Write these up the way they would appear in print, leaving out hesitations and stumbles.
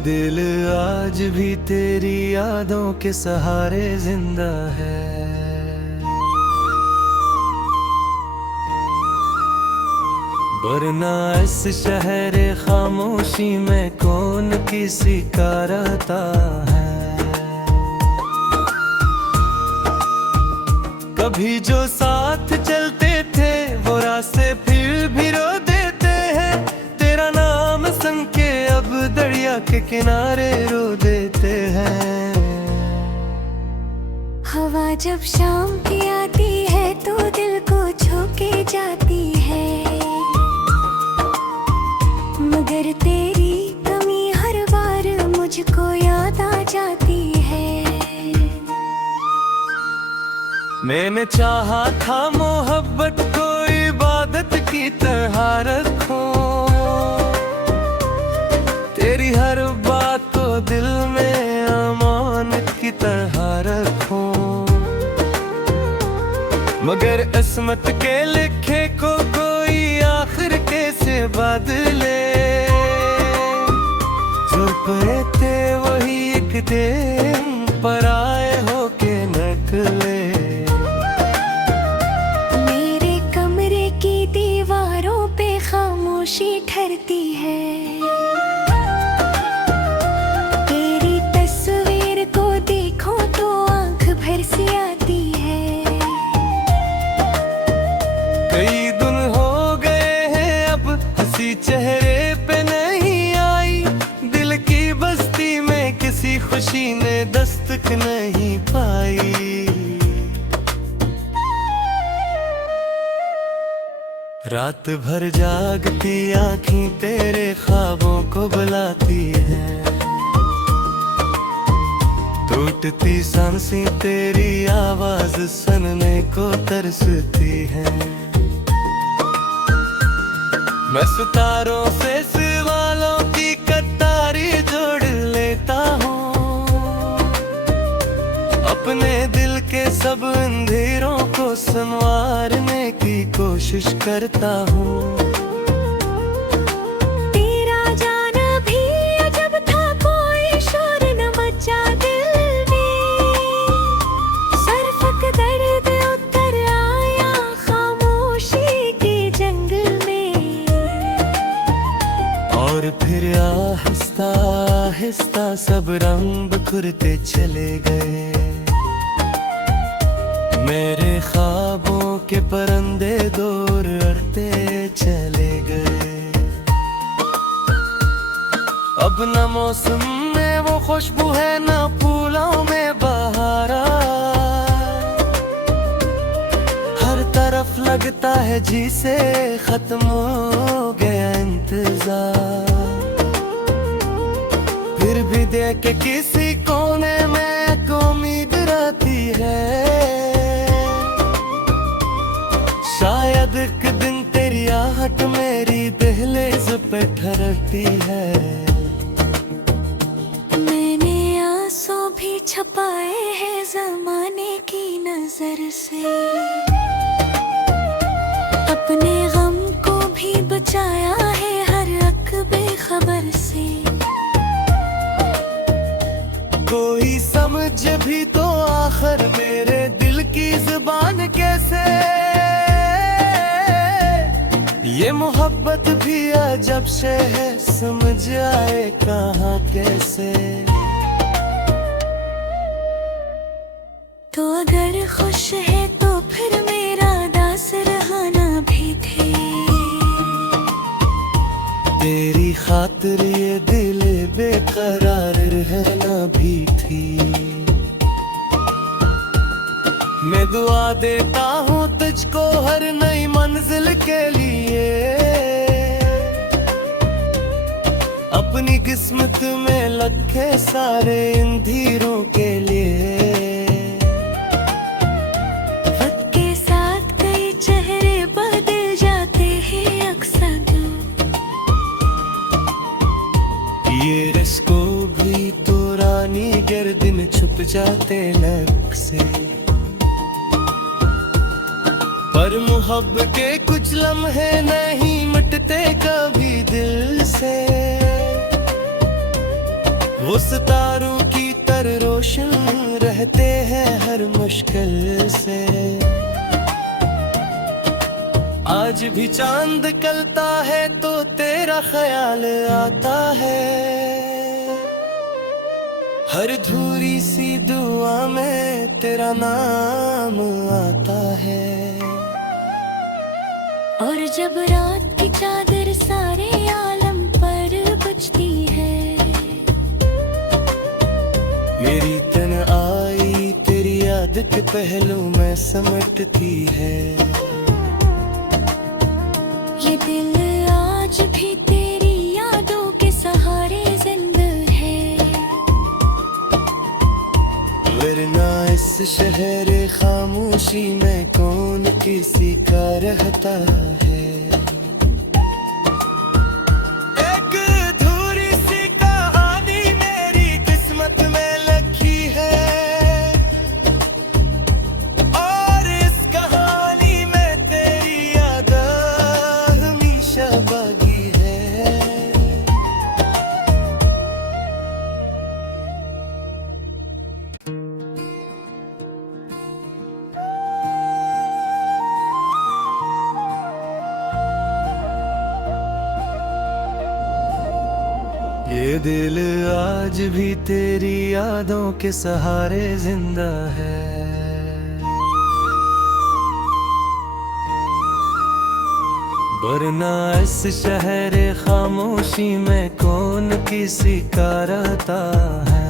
दिल आज भी तेरी यादों के सहारे जिंदा है। वरना इस शहर खामोशी में कौन किसी का रहता है। कभी जो साथ चलते थे वो रास्ते फिर भी रो देते हैं। तेरा नाम संग के अब दरिया के किनारे रो देते हैं। हवा जब शाम की आती है तो दिल को छू के जाती है, मगर तेरी कमी हर बार मुझको याद आ जाती है। मैंने चाहा था मोहब्बत को इबादत की तरह रखूं, तेरी हर बात को दिल में अमानत की तरह रखूं। मगर किस्मत के लिखे को कोई आखिर कैसे बदले। जो पे थे वही एक दिन पराए होके निकले। मेरे कमरे की दीवारों पे खामोशी ठहरती है, तेरी तस्वीर को देखो तो आंख भर सी आती है। कई दिन हो गए हैं अब हंसी चेहरे पे नहीं आई, दिल की बस्ती में किसी खुशी ने दस्तक नहीं पाई। रात भर जागती आँखें तेरे ख्वाबों को बुलाती हैं, टूटती सांसें तेरी आवाज सुनने को तरसती हैं। मैं सितारों से सवालों की कतारी जोड़ लेता हूँ, अपने दिल के सब अंधेरों को संवारने की कोशिश करता हूँ। तेरा जाना भी अजब था, कोई शोर न मचा दिल में। सरफक दर्द उतर आया खामोशी के जंगल में। और फिर आहिस्ता आहिस्ता सब रंग बिखरते चले गए। मेरे ख्वाबों के परिंदे दूर उड़ते चले गए। अब न मौसम में वो खुशबू है न फूलों में बहारा, हर तरफ लगता है जी से खत्म हो गया इंतजार। फिर भी देख के किसी कोने में एक उम्मीद रहती है, शायद एक दिन तेरी आहट मेरी दहलीज पे ठहरती है। मैंने आंसू भी छुपाए हैं ज़माने की नजर से, अपने गम को भी बचाया है हर एक बेखबर से। कोई समझ भी तो आखिर मेरे दिल की जुबान कैसे। ये मोहब्बत भी अजब से है, समझ आए कहाँ कैसे। तो अगर खुश है तो फिर मेरा दास रहना भी थे। तेरी खातिर ये दिल बेकरार रहना भी थी। मैं दुआ देता हूँ तुझको हर नई मंजिल के लिए, अपनी किस्मत में लखे सारे इन धीरों के लिए। वक्त के साथ कई चेहरे बदल जाते हैं अक्सर, ये रिश्को भी तो रानी गर्द में छुप जाते लब से। पर मोहब्बत के कुछ लम्हे नहीं मिटते कभी दिल से। वो सितारों की तरह रोशन रहते हैं हर मुश्किल से। आज भी चांद निकलता है तो तेरा ख्याल आता है। हर धूरी सी दुआ में तेरा नाम आता है। और जब रात की चादर सारे आलम पर बचती है, मेरी तन्हाई तेरी याद के पहलू में समेटती है। ये दिल आज भी तेरी यादों के सहारे जिंदा है। वरना इस शहर खामोशी में कौन किसी का रहता है। एक अधूरी सी कहानी मेरी किस्मत में लिखी है, और इस कहानी में तेरी याद हमेशा बाकी है। ये दिल आज भी तेरी यादों के सहारे जिंदा है। वरना इस शहर खामोशी में कौन किसी का रहता है।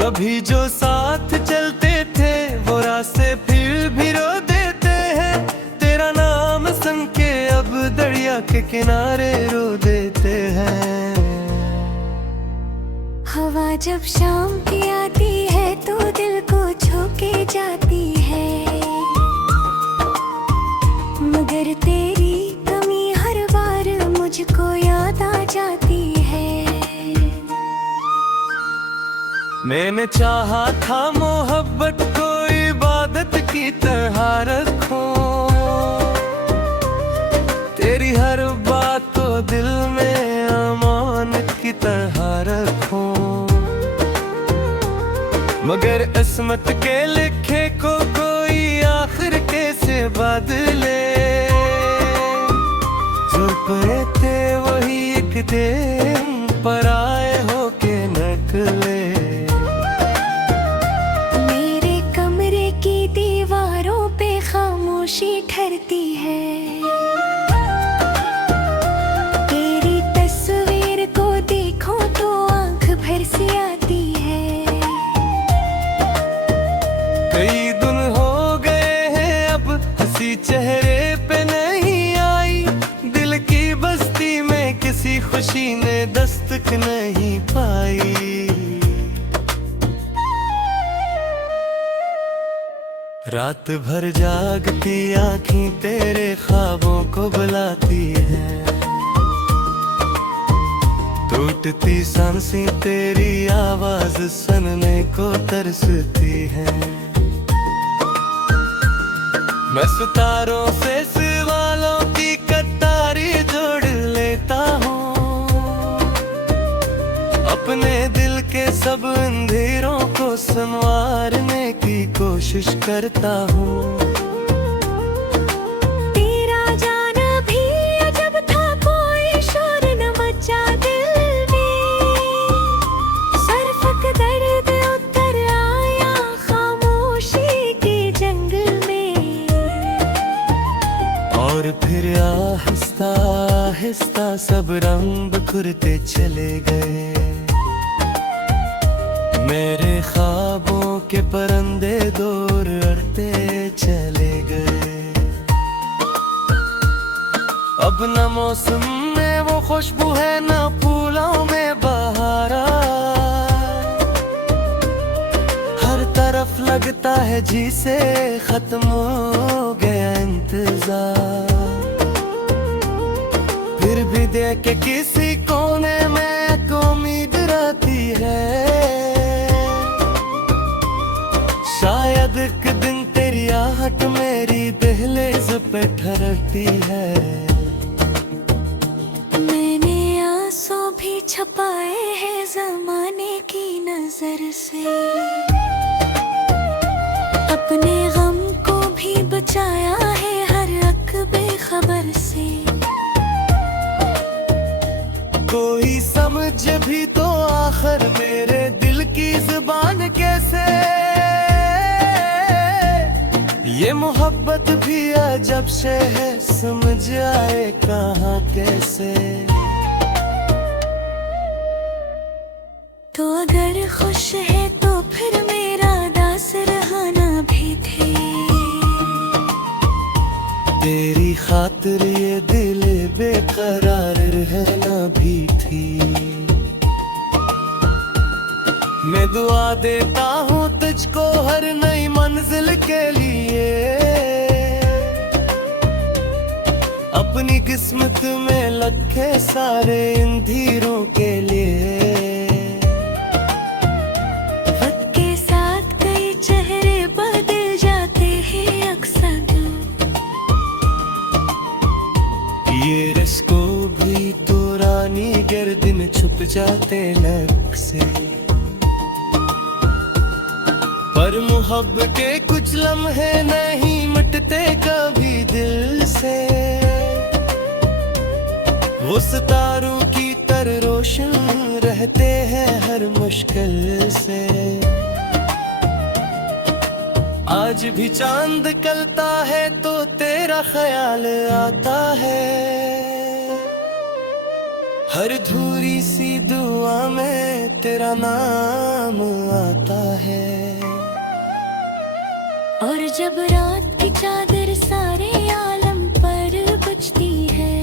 कभी जो साथ चलते थे वो रास्ते फिर भी रो देते हैं। तेरा नाम संग के अब दरिया के किनारे रो देते हैं। हवा जब शाम की आती है तो दिल को छू के जाती है, मगर तेरी कमी हर बार मुझको याद आ जाती है। मैंने चाहा था मोहब्बत को इबादत की तरह रखूं, तेरी हर बात तो दिल में अमानत की तरह रखूं। मगर किस्मत के लिखे को कोई आखिर कैसे बदले। जो पे थे वही एक दिन पराए होके निकले। मेरे कमरे की दीवारों पे खामोशी ठहरती है, तेरी तस्वीर को देखो तो आंख भर सी आती है। कई दिन हो गए हैं अब हंसी चेहरे पे नहीं आई। दिल की बस्ती में किसी खुशी ने दस्तक नहीं पाई। रात भर जागती आँखें तेरे ख्वाबों को बुलाती हैं। टूटती सांसें तेरी आवाज सुनने को तरसती है। मैं सितारों से सवालों की कतारी जोड़ लेता हूँ, अपने दिल के सब अंधेरों को संवारने की कोशिश करता हूँ। तेरा जाना भी अजब था, कोई शोर न मचा दिल में। सरफक दर्द उतर आया खामोशी के जंगल में। और फिर आहिस्ता आहिस्ता सब रंग बिखरते चले गए। मेरे ख्वाबों के परिंदे दूर उड़ते चले गए। अब न मौसम में वो खुशबू है न फूलों में बहारा। हर तरफ लगता है जी से खत्म हो गया इंतजार। फिर भी देख के किसी कोने में एक उम्मीद रहती है। शायद एक दिन तेरी आहट मेरी दहलीज पे ठहरती है। मैंने छुपाए हैं जमाने की नजर से, अपने गम को भी बचाया है हर एक बेखबर से। कोई समझ भी तो आखिर मेरे दिल की जुबान कैसे, ये मोहब्बत भी अजब से है, समझ आए कहाँ कैसे। तो अगर खुश है तो फिर मेरा दास रहना भी थे, तेरी खातिर ये दिल बेकरार रहना भी थी। मैं दुआ देता हूँ तुझको हर नई मंजिल के लिए, अपनी किस्मत में लखे सारे इन धीरों के लिए। वक्त के साथ कई चेहरे बदल जाते हैं अक्सर, ये रिश्कों भी तो रानी गर्दन छुप जाते लग से, पर मोहब्बत के कुछ लम्हे नहीं मिटते कभी दिल से। वो सितारों की तरह रोशन रहते हैं हर मुश्किल से। आज भी चांद निकलता है तो तेरा ख्याल आता है, हर धूरी सी दुआ में तेरा नाम आता है। और जब रात की चादर सारे आलम पर बचती है,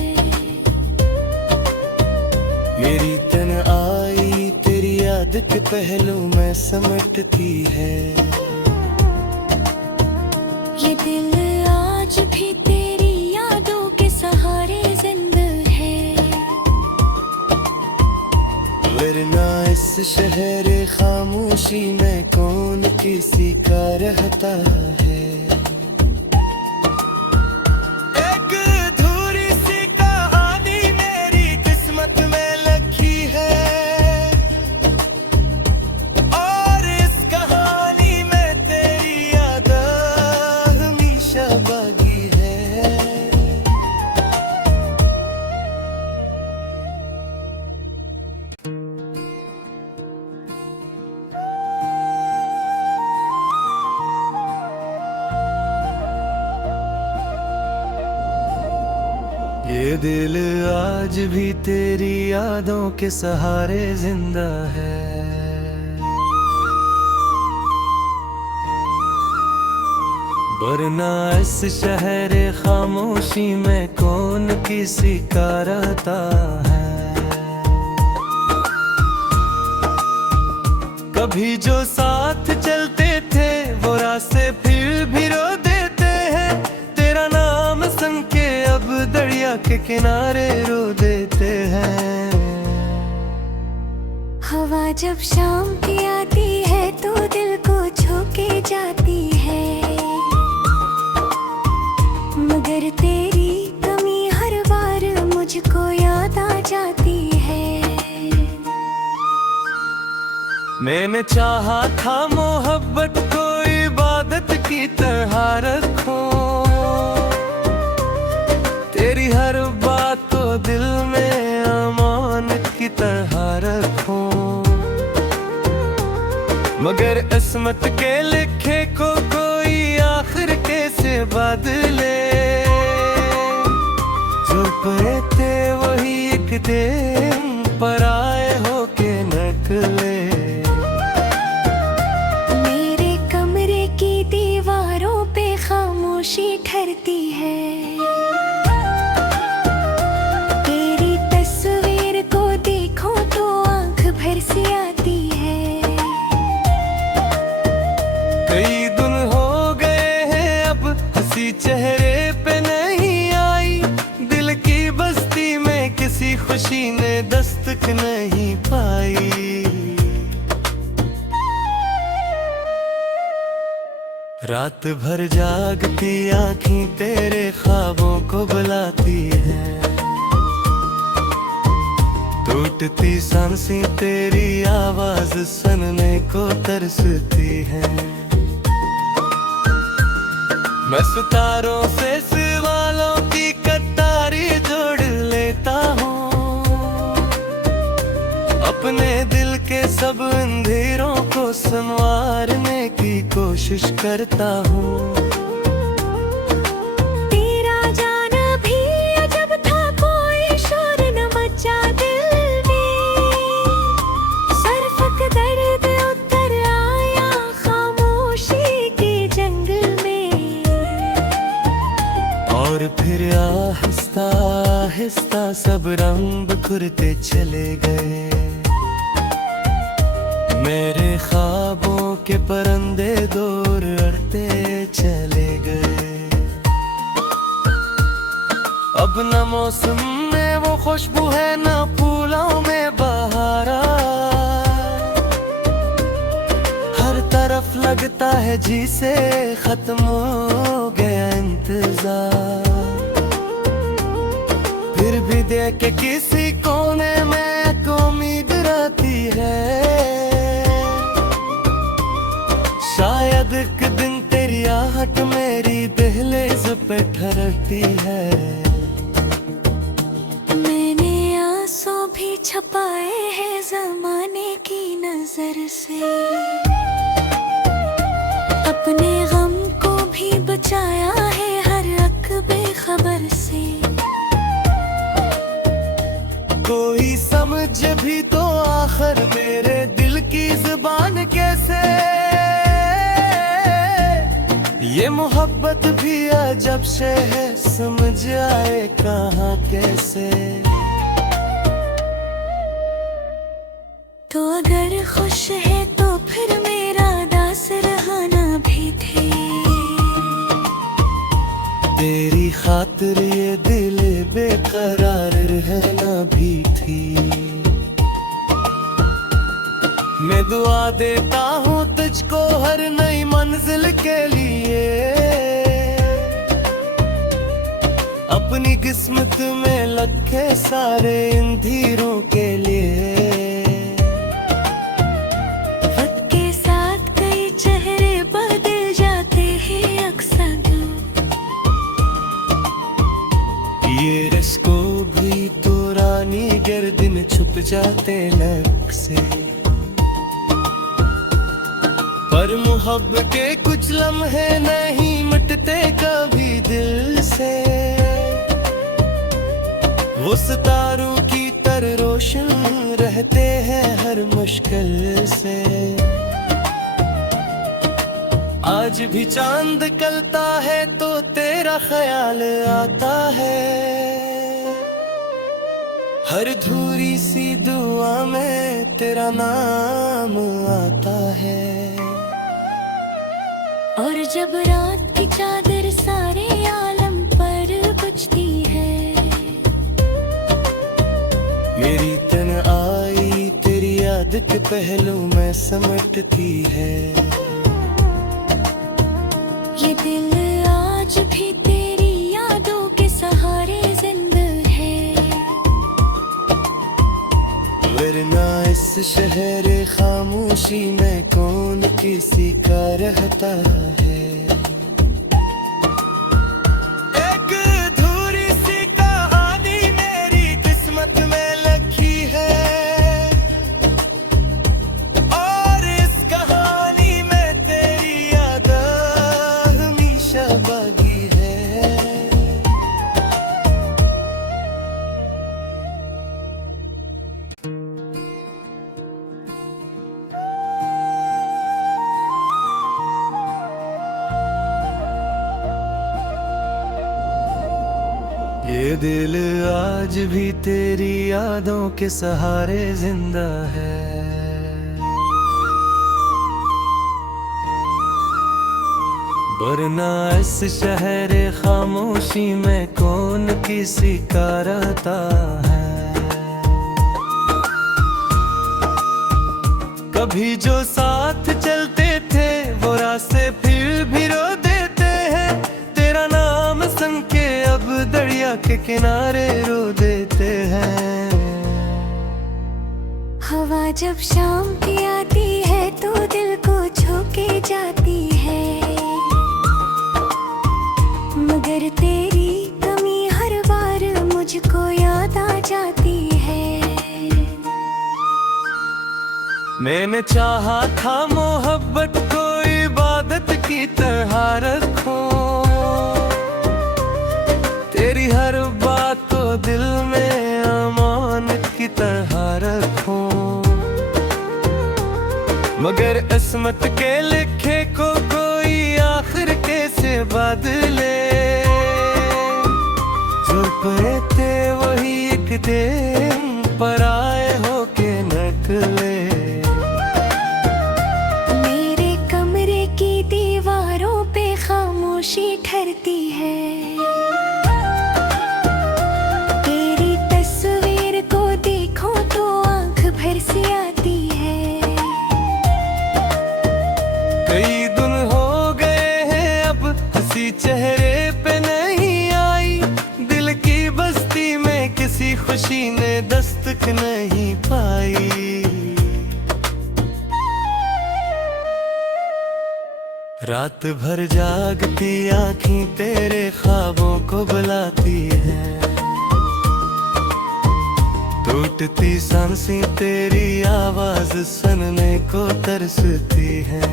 मेरी तन्हाई तेरी याद के पहलू में समेटती है। ये दिल आज भी तेरी यादों के सहारे जिंदा है, वरना इस शहर खामोशी में कौन किसी का रहता है। एक अधूरी सी कहानी मेरी किस्मत में लिखी है, और इस कहानी में तेरी याद हमेशा बाकी है। ये दिल आज भी तेरी यादों के सहारे जिंदा है, वरना इस शहर खामोशी में कौन किसी का रहता है। कभी जो साथ चलते थे वो रास्ते फिर भी रो देते हैं, तेरा नाम संग के अब दरिया के किनारे रो देते हैं। हवा जब शाम की आती है तो दिल को छू के जाती है, मगर तेरी कमी हर बार मुझको याद आ जाती है। मैंने चाहा था मोहब्बत को इबादत की तरह रखूं, तेरी हर बात तो दिल में अमानत की तरह रखूं, मगर किस्मत के लिखे को कोई आखिर कैसे बदले। जो पड़े थे वही एक दिन पराए होके निकले। मेरे कमरे की दीवारों पे खामोशी ठहरती है, तेरी तस्वीर को देखो तो आंख भर सी आती है। कई दिन हो गए हैं अब हंसी चेहरे पे नहीं आई, दिल की बस्ती में किसी खुशी ने दस्तक नहीं पाई। रात भर जागती आँखें तेरे ख्वाबों को बुलाती हैं, टूट घुटती सांसें तेरी आवाज सुनने को तरसती है। मैं सितारों से सवालों की कतारी जोड़ लेता हूँ, अपने दिल के सब अंधेरों को संवारने की कोशिश करता हूँ। और फिर आहिस्ता आहिस्ता सब रंग बिखरते चले गए, मेरे ख्वाबों के परिंदे दूर उड़ते चले गए। अब न मौसम में वो खुशबू है न फूलों में बहारा, हर तरफ लगता है जी से खत्म हो गया इंतजार। फिर भी देख के किसी कोने में एक उम्मीद रहती है, शायद एक दिन तेरी आहट मेरी दहलीज पे ठहरती है। मैंने आंसू भी छुपाए हैं ज़माने की नजर से, अपने गम को भी बचाया है हर एक बेखबर से। कोई समझ भी तो आखिर मेरे दिल की जुबान कैसे, ये मोहब्बत भी अजब से है समझ आए कहाँ कैसे। तो अगर खुश है तो फिर मेरा दास रहना भी थे, तेरी खातिर ये दिल बेकरार रहना भी थी। मैं दुआ देता हूँ तुझको हर नई मंजिल के लिए, अपनी किस्मत में लखे सारे इन धीरों के लिए। वक्त के साथ कई चेहरे बदल जाते हैं अक्सर, ये रिश्को भी तो रानी गर्द में छुप जाते लग से, पर मोहब्बत के कुछ लम्हे नहीं मिटते कभी दिल से। वो सितारों की तरह रोशन रहते हैं हर मुश्किल से। आज भी चांद निकलता है तो तेरा ख्याल आता है, हर धूरी सी दुआ में तेरा नाम आता है। और जब रात की चादर सारे आलम पर बिछती है, मेरी तन आई तेरी याद के पहलू में समटती है। ये दिल आज भी तेरी यादों के सहारे जिंदा है, वरना इस शहर खामोशी में कौन किसी का रहता है। एक अधूरी सी कहानी मेरी किस्मत में लिखी है, और इस कहानी में तेरी याद हमेशा बाकी है। ये दिल आज भी तेरी यादों के सहारे जिंदा है, वरना इस शहर खामोशी में कौन किसी का रहता है। कभी जो साथ चलते थे वो रास्ते फिर भी रो देते हैं, तेरा नाम संग के अब दरिया के किनारे रो देते हैं। जब शाम की आती है तो दिल को छू के जाती है, मगर तेरी कमी हर बार मुझको याद आ जाती है। मैंने चाहा था मोहब्बत को इबादत की तरह रखूं, तेरी हर बात तो दिल में अमानत की तरह रखूं, मगर किस्मत के लिखे को कोई आखिर कैसे बदले। जुल्फे वही एक दिन पराए होके निकले। मेरे कमरे की दीवारों पे खामोशी ठहरती है, तेरी तस्वीर को देखो तो आंख भर सी आती है। कई दिन हो गए हैं अब हंसी चेहरे पे नहीं आई, दिल की बस्ती में किसी खुशी ने दस्तक नहीं पाई। रात भर जागती आँखें तेरे ख्वाबों को बुलाती हैं, टूटती सांसें तेरी आवाज सुनने को तरसती है।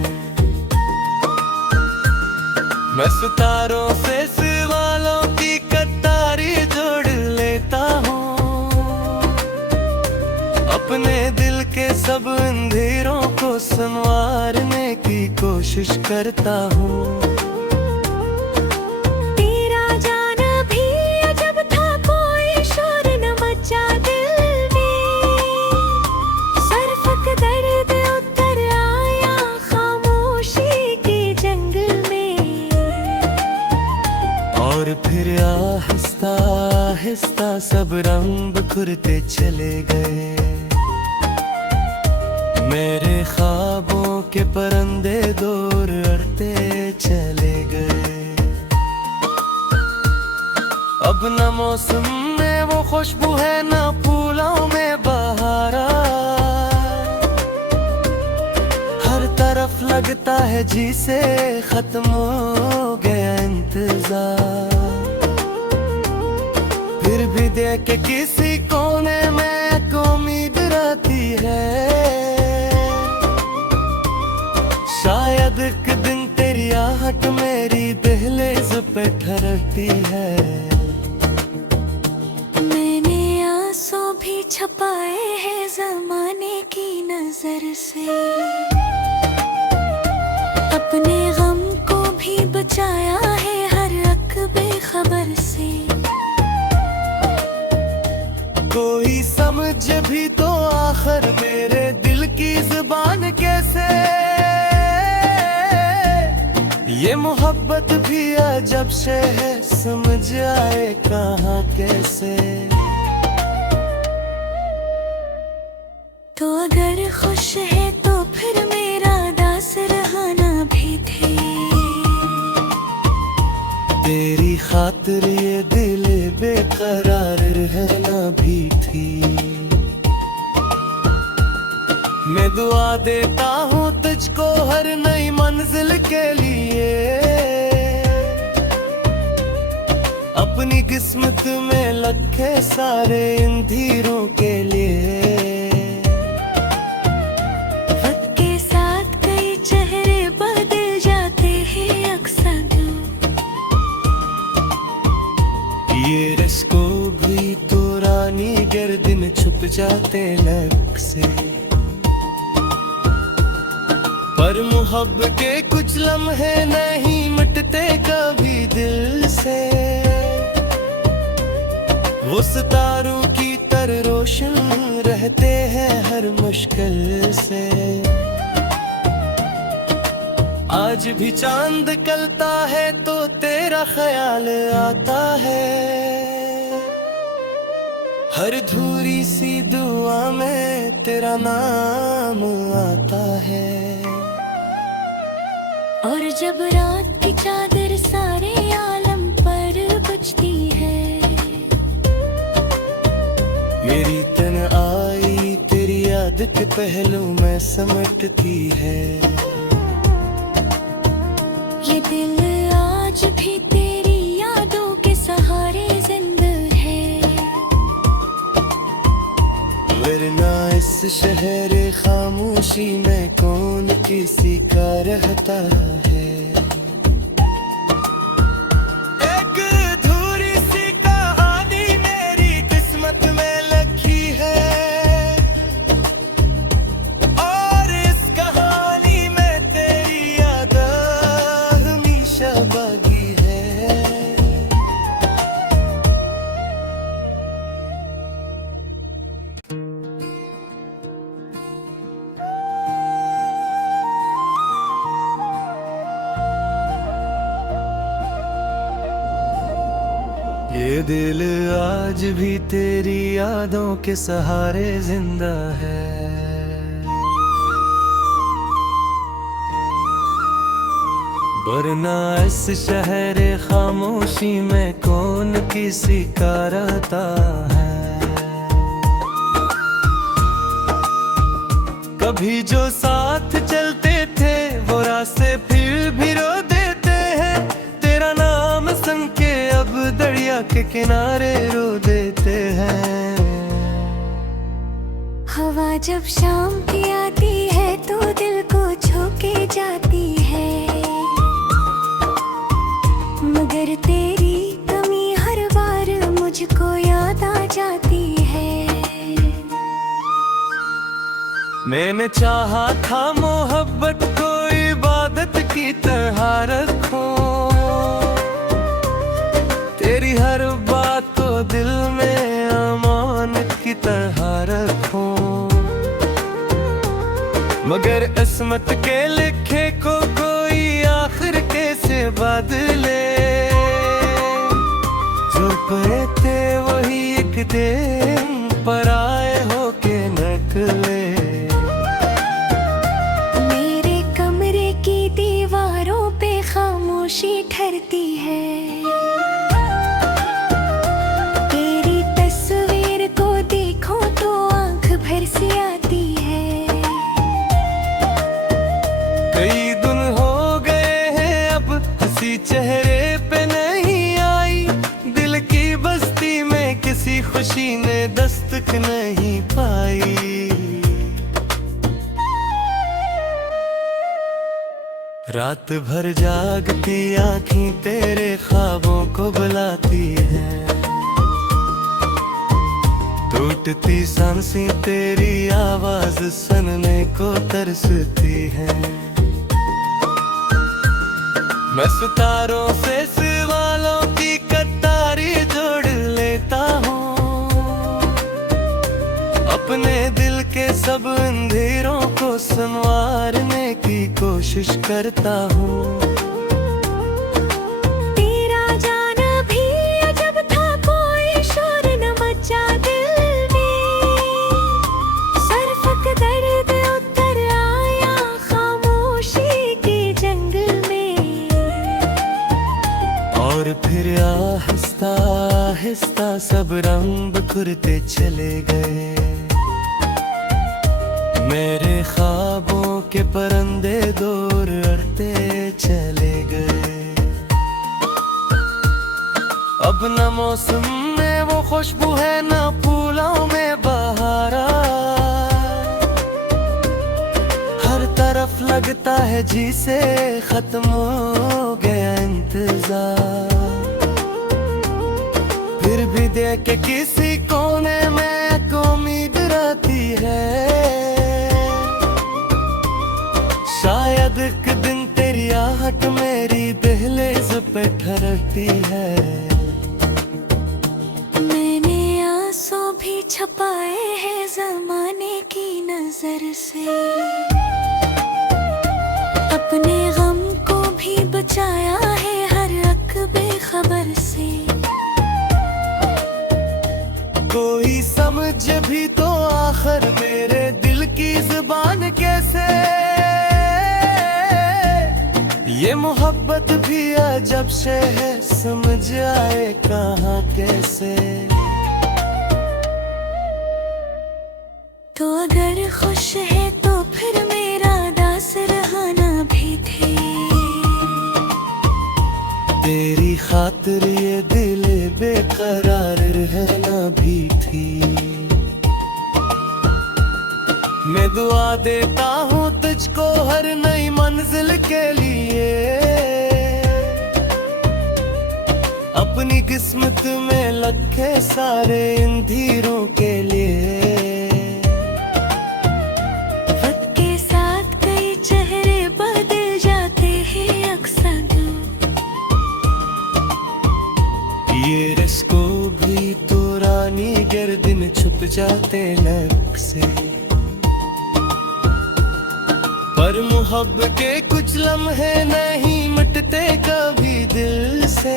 मैं सितारों से सवालों की कतारी जोड़ लेता हूँ, अपने दिल के सब अंधेरों को संवारने की कोशिश करता हूँ। तेरा जाना भी अजब था, कोई शोर न मचा दिल में, सरफक दर्द उतर आया खामोशी के जंगल में। और फिर आहिस्ता आहिस्ता सब रंग बिखरते चले गए, मेरे ख्वाबों के परिंदे दूर उड़ते चले गए। अब न मौसम में वो खुशबू है न फूलों में बहारा, हर तरफ लगता है जी से खत्म हो गया इंतजार। फिर भी देख के किसी कोने में एक उम्मीद रहती है, शायद एक दिन तेरी आहट मेरी दहलीज पे ठहरती है। मैंने आंसू भी छुपाए हैं ज़माने की नजर से, अपने गम को भी बचाया है हर एक बेखबर से। कोई समझ भी तो आखिर मेरे दिल की जुबान कैसे, ये मोहब्बत भी अजब से है, समझ आए कहाँ कैसे। तो अगर खुश है तो फिर मेरा दास रहना भी थे, तेरी खातिर ये दिल बेकरार रहना भी थी। मैं दुआ देता हूँ तुझको हर नई मंजिल के लिए, अपनी किस्मत में लखे सारे इन धीरों के लिए। वक्त के साथ कई चेहरे बदल जाते हैं अक्सर, ये रस्को भी तो रानी गर्दन छुप जाते लग से, पर मोहब्बत के कुछ लम्हे नहीं मिटते कभी दिल से। वो सितारों की तरह रोशन रहते हैं हर मुश्किल से। आज भी चांद निकलता है तो तेरा ख्याल आता है, हर धूरी सी दुआ में तेरा नाम आता है। और जब रात की चादर सारे आलम पर बचती है, मेरी तन आई तेरी याद के पहलू में समटती है। ये दिल आज भी तेरी यादों के सहारे जिंदा है। वरना इस शहर खामोशी में कौन किसी का रहता है। एक अधूरी सी कहानी मेरी किस्मत में लिखी है, और इस कहानी में तेरी याद हमेशा बाकी है। ये दिल आज भी तेरी यादों के सहारे जिंदा है। वरना इस शहर खामोशी में कौन किसी का रहता है। कभी जो साथ चलते थे वो रास्ते फिर भी रो देते हैं। तेरा नाम सुन के अब दरिया के किनारे रो देते हैं। हवा जब शाम की आती है तो दिल को छू के जाती है, मगर तेरी कमी हर बार मुझको याद आ जाती है। मैंने चाहा था मोहब्बत को इबादत की तरह रखूं, तेरी हर बात को दिल में अमानत की तरह रखूं। मगर किस्मत के लिखे को कोई आखिर कैसे बदले। जो पे थे वही एक दिन पराए होके निकले। मेरे कमरे की दीवारों पे खामोशी ठहरती है। तेरी तस्वीर को देखो तो आंख भर सी आती है। कई दिन हो गए हैं अब हंसी चेहरे पे नहीं आई। दिल की बस्ती में किसी खुशी ने दस्तक नहीं पाई। रात भर जागती आँखें तेरे ख्वाबों को बुलाती हैं। टूटती सांसें तेरी आवाज सुनने को तरसती है। मैं सितारों से सवालों की कतारी जोड़ लेता हूँ। अपने दिल के सब अंधेरों को संवारने की कोशिश करता हूँ। तेरा जाना भी अजब था, कोई शोर न मचा दिल में। सरफक दर्द उतर आया खामोशी के जंगल में। और फिर आहिस्ता आहिस्ता सब रंग बिखरते चले गए। मेरे ख्वाबों के परिंदे दूर उड़ते चले गए। अब न मौसम में वो खुशबू है न फूलों में बहारा। हर तरफ लगता है जी से खत्म हो गया इंतजार। फिर भी देख के किसी कोने में एक उम्मीद रहती है। शायद एक दिन तेरी आहट मेरी दहलीज पे ठहरती है। मैंने आंसू भी छुपाए हैं जमाने की नजर से। अपने गम को भी बचाया है हर अक बेखबर से। कोई समझ भी तो आखिर मेरे दिल की जुबान कैसे। ये मोहब्बत भी अजब से है, समझ आए कहाँ कैसे। तो अगर खुश है तो फिर मेरा दास रहना भी थे। तेरी खातिर ये दिल बेकरार रहना भी थी। मैं दुआ देता हूँ तुझको हर नई मंजिल के लिए, अपनी किस्मत में लखे सारे इन धीरों के लिए। वक्त के साथ कई चेहरे बदल जाते हैं अक्सर, ये रिश्को भी तो रानी गर्दिन छुप जाते लब से। पर मुहब्बत के कुछ लम्हे नहीं मिटते कभी दिल से,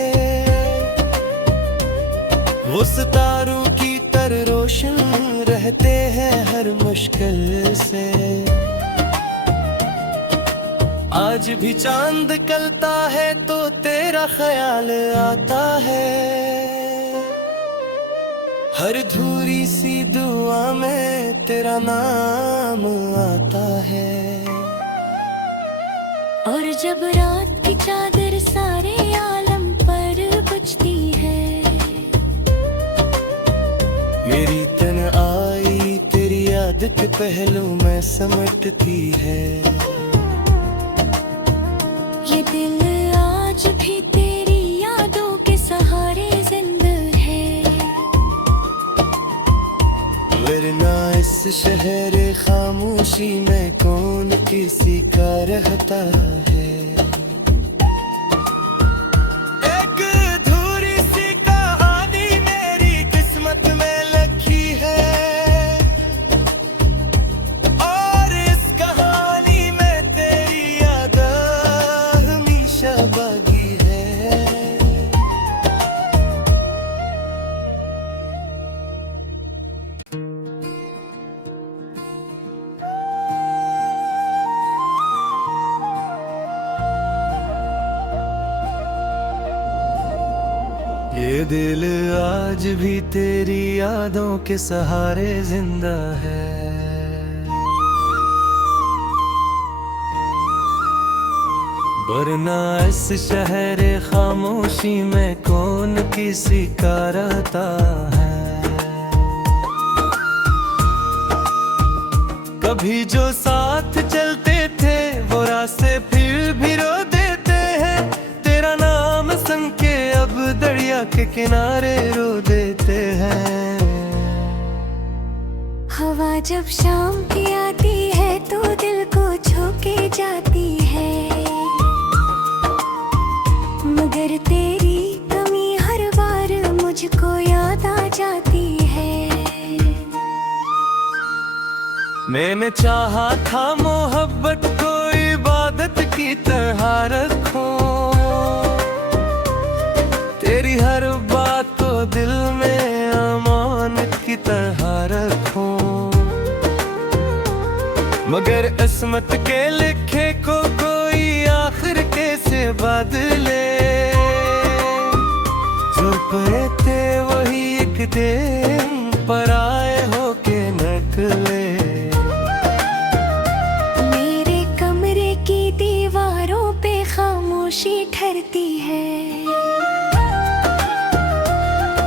वो सितारों की तरह रोशन रहते हैं हर मुश्किल से। आज भी चांद निकलता है तो तेरा ख्याल आता है, हर धूरी सी दुआ में तेरा नाम आता है। और जब रात की चादर सारे आलम पर बचती है, मेरी तन आई तेरी याद के पहलू में समटती है। ये दिल आज भी तेरी यादों के सहारे जिंदा है। वरना इस शहर खामोशी में कौन किसी का रहता है। एक अधूरी सी कहानी मेरी किस्मत में लिखी है, और इस कहानी में तेरी याद हमेशा बाकी है। ये दिल आज भी तेरी यादों के सहारे जिंदा है। वरना इस शहर खामोशी में कौन किसी का रहता है। कभी जो साथ चलते थे वो रास्ते फिर भी रो देते हैं, तेरा नाम सुन के अब दरिया के किनारे रो देते हैं। हवा जब शाम की आती है तो दिल को छू के जाती है, मगर तेरी कमी हर बार मुझको याद आ जाती है। मैंने चाहा था मोहब्बत को इबादत की तरह रखूं, तेरी हर बात को दिल में अमानत की तरह रखूं, मगर किस्मत के लिखे को कोई आखिर कैसे बदले। जो पे थे वही एक दिन पराए होके निकले। मेरे कमरे की दीवारों पे खामोशी ठहरती है,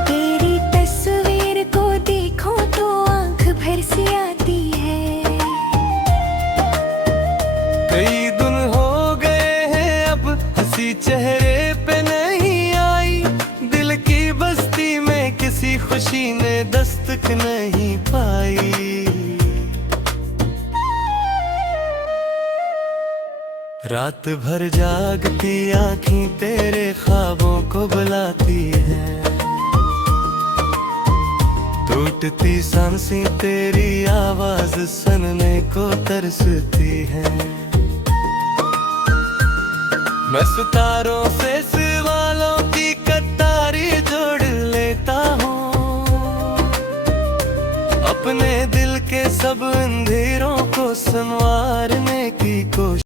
तेरी तस्वीर को देखो तो आंख भर सी आती है। कई दिन हो गए हैं अब हंसी चेहरे पे नहीं आई, दिल की बस्ती में किसी खुशी ने दस्तक नहीं पाई। रात भर जागती आँखें तेरे ख्वाबों को बुलाती हैं, टूटती सांसें तेरी आवाज सुनने को तरसती है। मैं सितारों से सवालों की कतारी जोड़ लेता हूँ, अपने दिल के सब अंधेरों को संवारने की कोशिश